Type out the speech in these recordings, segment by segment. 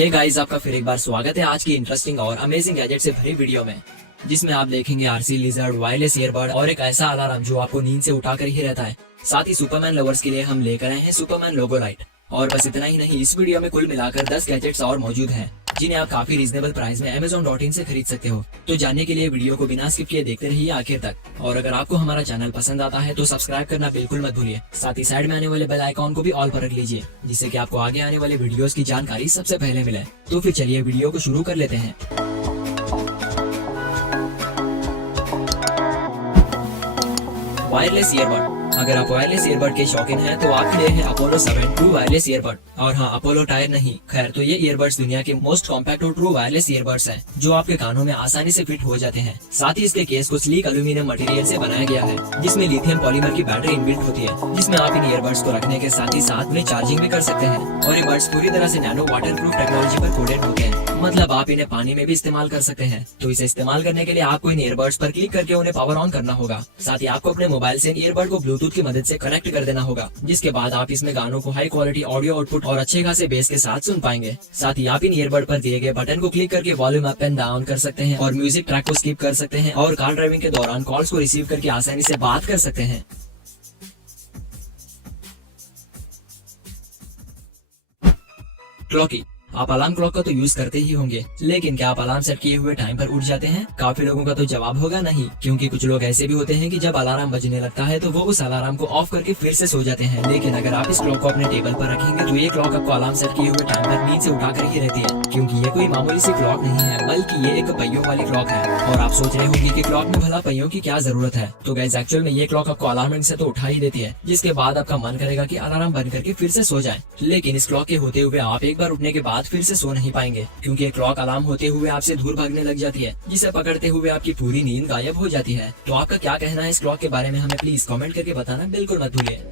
Hey guys, आपका फिर एक बार स्वागत है आज की इंटरेस्टिंग और अमेजिंग गैजेट से भरी वीडियो में, जिसमें आप देखेंगे आरसी लिजर्ड, वायरलेस ईयरबड और एक ऐसा अलार्म जो आपको नींद से उठाकर ही रहता है। साथ ही सुपरमैन लवर्स के लिए हम लेकर आए हैं सुपरमैन लोगो लाइट। और बस इतना ही नहीं, इस वीडियो में कुल मिलाकर 10 गैजेट्स और मौजूद हैं जिन्हें आप काफी रीजनेबल प्राइस में Amazon.in से खरीद सकते हो। तो जानने के लिए वीडियो को बिना स्किप किए देखते रहिए आखिर तक। और अगर आपको हमारा चैनल पसंद आता है तो सब्सक्राइब करना बिल्कुल मत भूलिए। साथ ही साइड में आने वाले बेल आइकॉन को भी ऑल पर रख लीजिए, जिससे कि आपको आगे आने वाले वीडियोस की जानकारी सबसे पहले मिले। तो फिर चलिए वीडियो को शुरू कर लेते हैं। Wireless earbud. अगर आप वायरलेस ईयरबड के शौकीन हैं तो आपके लिए है अपोलो 7 ट्रू वायरलेस ईयरबड। और हाँ, अपोलो टायर नहीं, खैर तो ये ईयरबड्स दुनिया के मोस्ट कॉम्पैक्ट और ट्रू वायरलेस ईयरबड्स हैं, जो आपके कानों में आसानी से फिट हो जाते हैं। साथ ही इसके केस को स्लीक एल्यूमिनियम मटेरियल से बनाया गया है, जिसमें लिथियम पॉलीमर की बैटरी इनबिल्ट होती है, जिसमें आप इन ईयरबड्स को रखने के साथ ही साथ में चार्जिंग भी कर सकते हैं। और ये बड्स पूरी तरह से नैनो वाटरप्रूफ टेक्नोलॉजी पर कोडेड होते हैं, मतलब आप इन्हें पानी में भी इस्तेमाल कर सकते हैं। तो इसे इस्तेमाल करने के लिए आपको इन ईयरबड्स पर क्लिक करके उन्हें पावर ऑन करना होगा। साथ ही आपको अपने मोबाइल से ईयरबड को ब्लूटूथ की मदद से कनेक्ट कर देना होगा, जिसके बाद आप इसमें गानों को हाई क्वालिटी ऑडियो आउटपुट और अच्छे खासे बेस के साथ सुन पाएंगे। साथ ही आप इन ईयरबड पर दिए गए बटन को क्लिक करके वॉल्यूम अप एंड डाउन कर सकते हैं और म्यूजिक ट्रैक को स्किप कर सकते हैं और कार ड्राइविंग के दौरान कॉल्स को रिसीव करके आसानी से बात कर सकते हैं। क्लॉकी। आप अलार्म क्लॉक का तो यूज करते ही होंगे, लेकिन क्या आप अलार्म सेट किए हुए टाइम पर उठ जाते हैं? काफी लोगों का तो जवाब होगा नहीं, क्योंकि कुछ लोग ऐसे भी होते हैं कि जब अलार्म बजने लगता है तो वो उस अलार्म को ऑफ करके फिर से सो जाते हैं। लेकिन अगर आप इस क्लॉक को अपने टेबल पर रखेंगे तो ये क्लॉक आपको अलार्म सेट किए हुए टाइम पर नींद से उठा कर ही रहती है, क्योंकि ये कोई मामूली सी क्लॉक नहीं है, बल्कि ये एक पहियों वाली क्लॉक है। और आप सोच रहे होंगे कि क्लॉक में भला पहियों की क्या जरूरत है? तो गाइस, एक्चुअल में ये क्लॉक आपको अलार्म से तो उठा ही देती है, जिसके बाद आपका मन करेगा कि अलार्म बंद करके फिर से सो जाए। लेकिन इस क्लॉक के होते हुए आप एक बार उठने के बाद फिर से सो नहीं पाएंगे, क्योंकि क्लॉक अलार्म होते हुए आपसे दूर भागने लग जाती है, जिसे पकड़ते हुए आपकी पूरी नींद गायब हो जाती है। तो आपका क्या कहना है इस क्लॉक के बारे में? हमें प्लीज कमेंट करके बताना बिल्कुल मत भूलिए।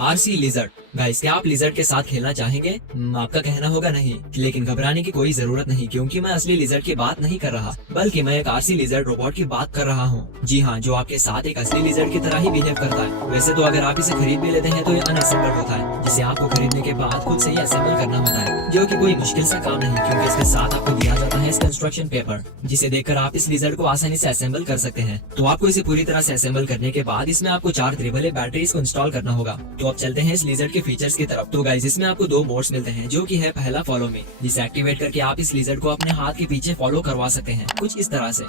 RC lizard. गाइस, क्या आप लिजर्ड के साथ खेलना चाहेंगे? आपका कहना होगा नहीं, लेकिन घबराने की कोई जरूरत नहीं, क्योंकि मैं असली लिजर्ड की बात नहीं कर रहा, बल्कि मैं एक आरसी लिजर्ड रोबोट की बात कर रहा हूँ। जी हाँ, जो आपके साथ एक असली लिजर्ड की तरह ही बिहेव करता है। वैसे तो अगर आप इसे खरीद भी लेते हैं तो ये अनअसेंबल्ड होता है, जिसे आपको खरीदने के बाद खुद से ही असेंबल करना होता है, जो कि कोई मुश्किल सा काम नहीं, क्योंकि इसके साथ आपको दिया जाता है कंस्ट्रक्शन पेपर, जिसे देखकर आप इस लिजर्ड को आसानी से असेंबल कर सकते हैं। तो आपको इसे पूरी तरह से असेंबल करने के बाद इसमें आपको 4 AAA बैटरीज को इंस्टॉल करना होगा। तो अब चलते हैं इस लिजर्ड के फीचर्स की तरफ। तो गाइस, इसमें आपको 2 मोड्स मिलते हैं, जो कि है पहला फॉलो मी, जिसे एक्टिवेट करके आप इस लिजर्ड को अपने हाथ के पीछे फॉलो करवा सकते हैं, कुछ इस तरह से।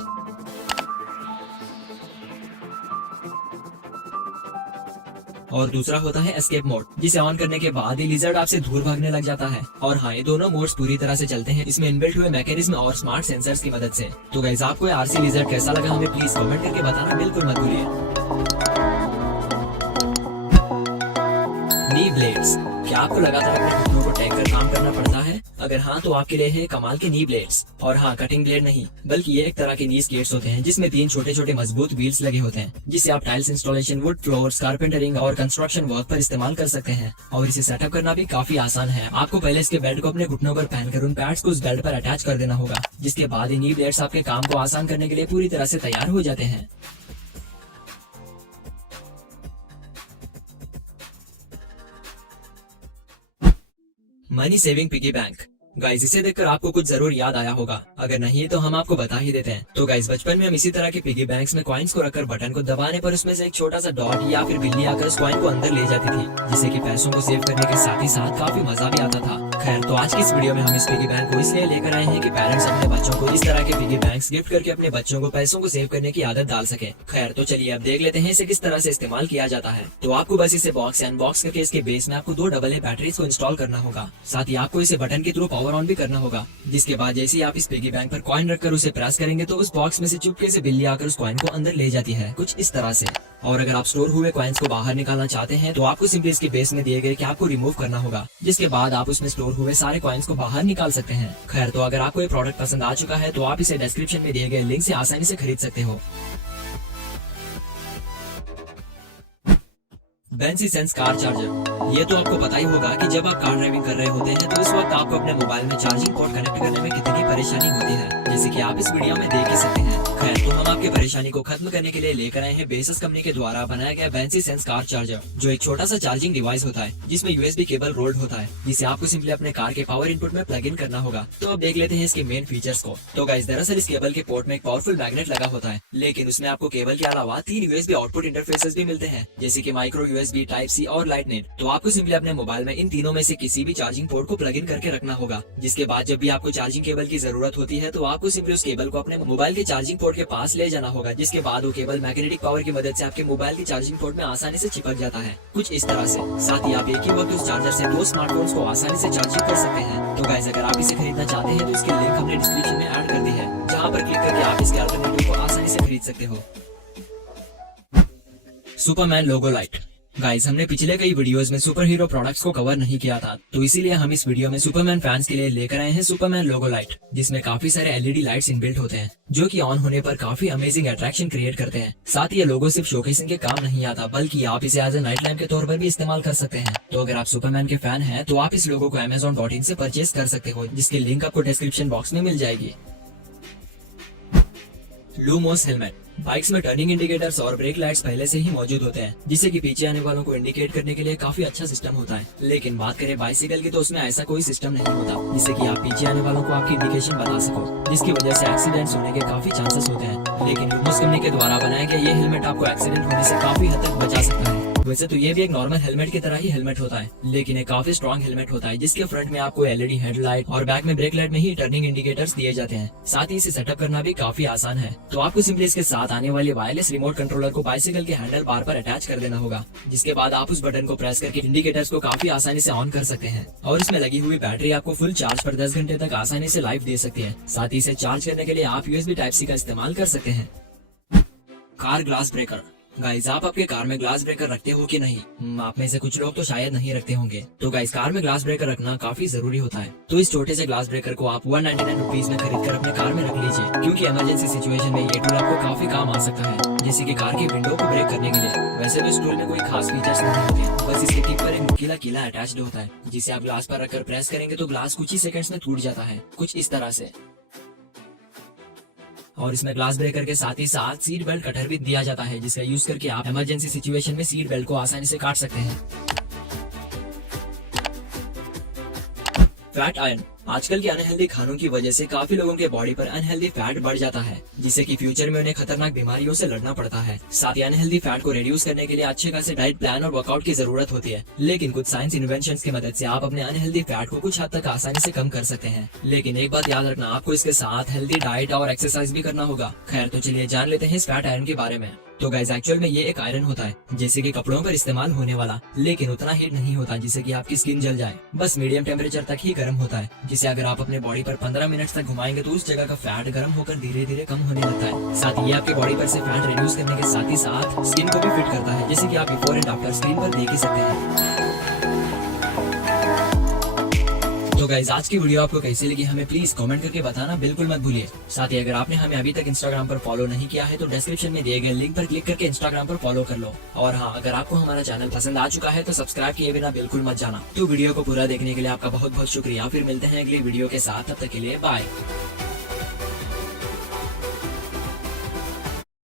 और दूसरा होता है एस्केप मोड, जिसे ऑन करने के बाद ये लिजर्ड आपसे दूर भागने लग जाता है। और हाँ, ये दोनों मोड्स पूरी तरह से चलते हैं इसमें इनबिल्ट हुए मैकेनिज्म और स्मार्ट सेंसर्स की मदद से। तो गाइस, आपको ये आरसी लिजर्ड कैसा लगा हमें प्लीज कमेंट करके बताना बिल्कुल मत भूलिए। नी ब्लेड्स। क्या आपको लगातार अपने घुटनों को टेक कर काम करना पड़ता है? अगर हाँ, तो आपके लिए है कमाल के नी ब्लेड्स। और हाँ, कटिंग ब्लेड नहीं, बल्कि ये एक तरह के नी स्केट्स होते हैं, जिसमें 3 छोटे छोटे मजबूत व्हील्स लगे होते हैं, जिससे आप tiles installation, would floors, carpentering और कंस्ट्रक्शन वर्क पर इस्तेमाल कर सकते हैं। और इसे सेटअप करना भी काफी आसान है। आपको पहले इसके बेल्ट को अपने घुटनों पर पहनकर उन पैड्स को उस बेल्ट पर अटैच कर देना होगा, जिसके बाद ये नी ब्लेड्स आपके काम को आसान करने के लिए पूरी तरह से तैयार हो जाते हैं। Money saving piggy bank. Guys, इसे देखकर आपको कुछ जरूर याद आया होगा, अगर नहीं तो हम आपको बता ही देते हैं। तो गाइस, बचपन में हम इसी तरह के पिगी बैंक्स में कॉइन्स को रखकर बटन को दबाने पर उसमें से एक छोटा सा डॉट या फिर बिल्ली आकर उस कॉइन को अंदर ले जाती थी, जिससे कि पैसों को सेव करने के साथ ही साथ काफी मजा भी आता था। खैर, तो आज की इस वीडियो में हम इस पिगी बैंक को इसलिए लेकर आए हैं कि पेरेंट्स अपने बच्चों को इस तरह के पिगी बैंक्स गिफ्ट करके अपने बच्चों को पैसों को सेव करने की आदत डाल सके। खैर, तो चलिए अब देख लेते हैं इसे किस तरह से इस्तेमाल किया जाता है। तो आपको बस इसे बॉक्स से अनबॉक्स करके इसके बेस में आपको 2 AA बैटरीज को इंस्टॉल करना होगा। साथ ही आपको इसे बटन के थ्रू पावर ऑन भी करना होगा, जिसके बाद जैसे ही आप इस पिगी बैंक पर कॉइन रखकर उसे प्रेस करेंगे तो उस बॉक्स में से चुपके से बिल्ली आकर उस कॉइन को अंदर ले जाती है, कुछ इस तरह से। और अगर आप स्टोर हुए कॉइन्स को बाहर निकालना चाहते हैं तो आपको सिंपली इसके बेस में दिए गए कैप को रिमूव करना होगा, जिसके बाद आप उसमें स्टोर हुए सारे कॉइन्स को बाहर निकाल सकते हैं। खैर, तो अगर आपको ये प्रोडक्ट पसंद आ चुका है तो आप इसे डिस्क्रिप्शन में दिए गए लिंक से आसानी से खरीद सकते हो। बेंसी सेंस कार चार्जर। ये तो आपको पता ही होगा कि जब आप कार ड्राइविंग कर रहे होते हैं तो इस वक्त आपको अपने मोबाइल में चार्जिंग पोर्ट कनेक्ट करने में कितनी परेशानी होती है, जैसे कि आप इस वीडियो में देख ही सकते हैं। खैर, तो हम आपकी परेशानी को खत्म करने के लिए लेकर आए हैं बेसिस कंपनी के द्वारा बनाया गया बेंसी सेंस कार चार्जर, जो एक छोटा सा चार्जिंग डिवाइस होता है जिसमें यूएसबी केबल रोल्ड होता है, जिसे आपको सिंपली अपने कार के पावर इनपुट में प्लग इन करना होगा। तो अब देख लेते हैं इसके मेन फीचर्स को। तो गाइस, दरअसल इस केबल के पोर्ट में एक पावरफुल मैग्नेट लगा होता है, लेकिन उसमें आपको केबल के अलावा 3 यूएसबी आउटपुट इंटरफेसेस भी मिलते हैं, जैसे कि माइक्रो यूएसबी, टाइप सी और लाइटनिंग। तो आपको सिंपली अपने मोबाइल में इन तीनों में से किसी भी चार्जिंग पोर्ट को प्लग इन करके रखना होगा, जिसके बाद जब भी आपको चार्जिंग केबल की जरूरत होती है तो आपको सिंपली उस केबल को अपने मोबाइल के चार्जिंग पोर्ट के पास ले जाना होगा, जिसके बाद वो केबल मैग्नेटिक पावर की मदद से आपके मोबाइल की चार्जिंग पोर्ट में आसानी से चिपक जाता है, कुछ इस तरह से। साथ ही आप एक ही वक्त उस चार्जर से 2 स्मार्टफोन्स को आसानी से चार्जिंग कर सकते हैं। तो गाइस, अगर आप इसे खरीदना चाहते हैं तो इसकी लिंक हमने डिस्क्रिप्शन में ऐड कर दी है, जहाँ पर क्लिक करके आप इसके अल्टरनेटिव को आसानी से खरीद सकते हो। सुपरमैन लोगो लाइट। गाइस, हमने पिछले कई वीडियोस में सुपर हीरो प्रोडक्ट्स को कवर नहीं किया था, तो इसीलिए हम इस वीडियो में सुपरमैन फैंस के लिए लेकर आए हैं सुपरमैन लोगो लाइट, जिसमें काफी सारे एलईडी लाइट्स इनबिल्ट होते हैं, जो कि ऑन होने पर काफी अमेजिंग अट्रैक्शन क्रिएट करते हैं। साथ ही ये लोगो सिर्फ शोकेसिंग के काम नहीं आता, बल्कि आप इसे एज ए नाइट लैम्प के तौर पर भी इस्तेमाल कर सकते हैं। तो अगर आप सुपरमैन के फैन हैं तो आप इस लोगो को Amazon.in से परचेज कर सकते हो, जिसकी लिंक आपको डिस्क्रिप्शन बॉक्स में मिल जाएगी। Lumos helmet. बाइक्स में टर्निंग इंडिकेटर्स और ब्रेक लाइट्स पहले से ही मौजूद होते हैं, जिससे कि पीछे आने वालों को इंडिकेट करने के लिए काफी अच्छा सिस्टम होता है। लेकिन बात करें बाइसिकल की तो उसमें ऐसा कोई सिस्टम नहीं होता, जिससे कि आप पीछे आने वालों को आपकी इंडिकेशन बता सको, जिसकी वजह से एक्सीडेंट्स होने के काफी चांसेस होते हैं। लेकिन लूमोस कंपनी के द्वारा बनाया गया ये हेलमेट आपको एक्सीडेंट होने से काफी हद तक बचा सकता है। वैसे तो ये भी एक नॉर्मल हेलमेट की तरह ही हेलमेट होता है, लेकिन एक काफी स्ट्रॉन्ग हेलमेट होता है, जिसके फ्रंट में आपको एलईडी हेडलाइट और बैक में ब्रेक लाइट में ही टर्निंग इंडिकेटर्स दिए जाते हैं। साथ ही इसे सेटअप करना भी काफी आसान है। तो आपको सिंपली इसके साथ आने वाले वायरलेस रिमोट कंट्रोलर को बाइसिकल के हैंडल बार पर अटैच कर देना होगा, जिसके बाद आप उस बटन को प्रेस करके इंडिकेटर्स को काफी आसानी से ऑन कर सकते हैं। और इसमें लगी हुई बैटरी आपको फुल चार्ज पर 10 घंटे तक आसानी से लाइफ दे सकती है। साथ ही इसे चार्ज करने के लिए आप यूएसबी टाइप सी का इस्तेमाल कर सकते हैं। Car glass breaker. गाइस, आप आपके कार में ग्लास ब्रेकर रखते हो कि नहीं? आप में से कुछ लोग तो शायद नहीं रखते होंगे। तो गाइस, कार में ग्लास ब्रेकर रखना काफी जरूरी होता है। तो इस छोटे से ग्लास ब्रेकर को आप 199 रुपीज में खरीद कर अपने कार में रख लीजिए, क्योंकि इमरजेंसी सिचुएशन में ये टूल आपको काफी काम आ सकता है, जैसे कि कार की विंडो को ब्रेक करने के लिए। वैसे तो इस टूल में कोई खास फीचर्स नहीं होते, बस इसके टिप पर एक नुकीला कीला अटैच्ड होता है, जिसे आप ग्लास पर रखकर प्रेस करेंगे तो ग्लास कुछ ही सेकंड्स में टूट जाता है, कुछ इस तरह से। और इसमें ग्लास ब्रेकर के साथ ही साथ सीट बेल्ट कटर भी दिया जाता है, जिसका यूज करके आप इमरजेंसी सिचुएशन में सीट बेल्ट को आसानी से काट सकते हैं। Fat iron. आजकल के अनहेल्दी खानों की वजह से काफी लोगों के बॉडी पर अनहेल्दी फैट बढ़ जाता है, जिससे कि फ्यूचर में उन्हें खतरनाक बीमारियों से लड़ना पड़ता है। साथ ही अनहेल्दी फैट को रिड्यूस करने के लिए अच्छे खासे डाइट प्लान और वर्कआउट की जरूरत होती है, लेकिन कुछ साइंस इन्वेंशंस की मदद से आप अपने अनहेल्दी फैट को कुछ हद तक आसानी से कम कर सकते हैं। लेकिन एक बात याद रखना, आपको इसके साथ हेल्दी डाइट और एक्सरसाइज भी करना होगा। खैर, तो चलिए जान लेते हैं इस फैट आयरन के बारे में। तो गाइस, एक्चुअल में ये एक आयरन होता है, जैसे कि कपड़ों पर इस्तेमाल होने वाला, लेकिन उतना हीट नहीं होता जिससे कि आपकी स्किन जल जाए। बस मीडियम टेम्परेचर तक ही गर्म होता है, जिसे अगर आप अपने बॉडी पर 15 मिनट तक घुमाएंगे तो उस जगह का फैट गर्म होकर धीरे धीरे कम होने लगता है। साथ ही ये आपके बॉडी पर से फैट रिड्यूस करने के साथ ही साथ स्किन को भी फिट करता है, जैसे कि आप बिफोर एंड आफ्टर स्क्रीन पर देख ही सकते हैं। तो गाइस, आज की वीडियो आपको कैसी लगी हमें प्लीज कमेंट करके बताना बिल्कुल मत भूलिए। साथ ही अगर आपने हमें अभी तक इंस्टाग्राम पर फॉलो नहीं किया है तो डिस्क्रिप्शन में दिए गए लिंक पर क्लिक करके इंस्टाग्राम पर फॉलो कर लो। और हाँ, अगर आपको हमारा चैनल पसंद आ चुका है तो सब्सक्राइब किए बिना बिल्कुल मत जाना। तो वीडियो को पूरा देखने के लिए आपका बहुत बहुत शुक्रिया। फिर मिलते हैं अगली वीडियो के साथ, तब तक के लिए बाय।